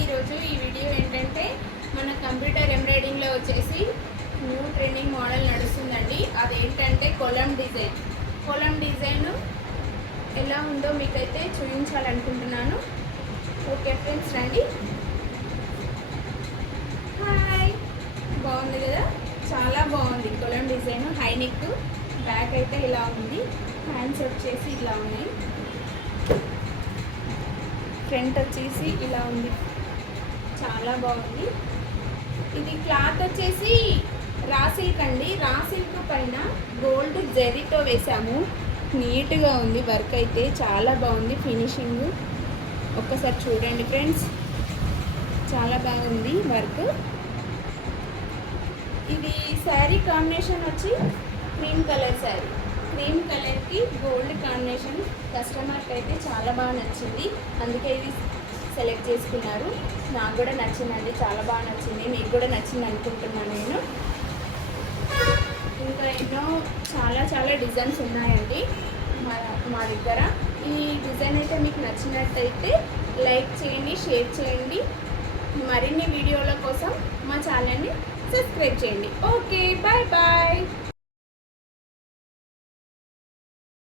ఈరోజు ఈ వీడియో ఏంటంటే మన కంప్యూటర్ ఎంబ్రాయిడింగ్లో వచ్చేసి న్యూ ట్రెండింగ్ మోడల్ నడుస్తుందండి. అదేంటంటే కొలం డిజైన్ ఎలా ఉందో మీకైతే చూపించాలనుకుంటున్నాను. ఓకే ఫ్రెండ్స్, రండి. హాయ్, బాగుంది కదా, చాలా బాగుంది. Kollam design high neck, back అయితే ఇలా ఉంది, హ్యాండ్స్ వచ్చేసి ఇలా ఉన్నాయి, ఫ్రంట్ వచ్చేసి ఇలా ఉంది, చాలా బాగుంది. ఇది క్లాత్ వచ్చేసి రా సిల్క్ అండి. రా సిల్క్ పైన గోల్డ్ జెరీతో వేసాము. నీట్గా ఉంది, వర్క్ అయితే చాలా బాగుంది. ఫినిషింగ్ ఒక్కసారి చూడండి ఫ్రెండ్స్, చాలా బాగుంది వర్క్. ఇది శారీ కాంబినేషన్ వచ్చి క్రీమ్ కలర్ శారీ, క్రీమ్ కలర్కి గోల్డ్ కాంబినేషన్. కస్టమర్కి అయితే చాలా బాగా నచ్చింది, అందుకే ఇది సెలెక్ట్ చేసుకున్నారు. నాకు కూడా నచ్చిందండి, చాలా బాగా నచ్చింది. మీకు కూడా నచ్చింది అనుకుంటున్నాను నేను. ఇంకా ఎన్నో చాలా డిజైన్స్ ఉన్నాయండి మా దగ్గర. ఈ డిజైన్ అయితే మీకు నచ్చినట్టయితే లైక్ చేయండి, షేర్ చేయండి. మరిన్ని వీడియోల కోసం మా ఛానల్ని సబ్స్క్రైబ్ చేయండి. Okay, bye bye.